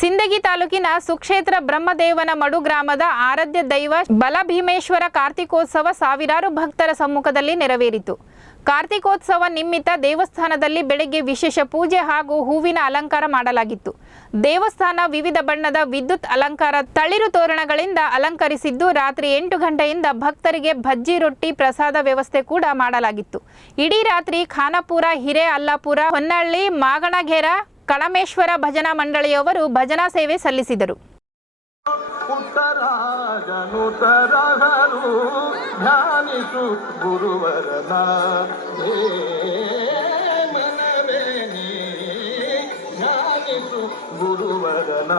ಸಿಂದಗಿ ತಾಲೂಕಿನ ಸುಕ್ಷೇತ್ರ ಬ್ರಹ್ಮದೇವನ ಮಡು ಗ್ರಾಮದ ಆರಾಧ್ಯ ದೈವ ಬಲಭೀಮೇಶ್ವರ ಕಾರ್ತಿಕೋತ್ಸವ ಸಾವಿರಾರು ಭಕ್ತರ ಸಮ್ಮುಖದಲ್ಲಿ ನೆರವೇರಿತು. ಕಾರ್ತಿಕೋತ್ಸವ ನಿಮಿತ್ತ ದೇವಸ್ಥಾನದಲ್ಲಿ ಬೆಳಗ್ಗೆ ವಿಶೇಷ ಪೂಜೆ ಹಾಗೂ ಹೂವಿನ ಅಲಂಕಾರ ಮಾಡಲಾಗಿತ್ತು. ದೇವಸ್ಥಾನ ವಿವಿಧ ಬಣ್ಣದ ವಿದ್ಯುತ್ ಅಲಂಕಾರ, ತಳಿರು ತೋರಣಗಳಿಂದ ಅಲಂಕರಿಸಿದ್ದು, ರಾತ್ರಿ 8 ಗಂಟೆಯಿಂದ ಭಕ್ತರಿಗೆ ಭಜ್ಜಿ ರೊಟ್ಟಿ ಪ್ರಸಾದ ವ್ಯವಸ್ಥೆ ಕೂಡ ಮಾಡಲಾಗಿತ್ತು. ಇಡೀ ರಾತ್ರಿ ಖಾನಾಪುರ, ಹಿರೇ ಅಲ್ಲಾಪುರ, ಹೊನ್ನಳ್ಳಿ, ಮಾಗಣಗೆರ, ಕಳಮೇಶ್ವರ ಭಜನಾ ಮಂಡಳಿಯವರು ಭಜನಾ ಸೇವೆ ಸಲ್ಲಿಸಿದರು. ಗುರುವರನ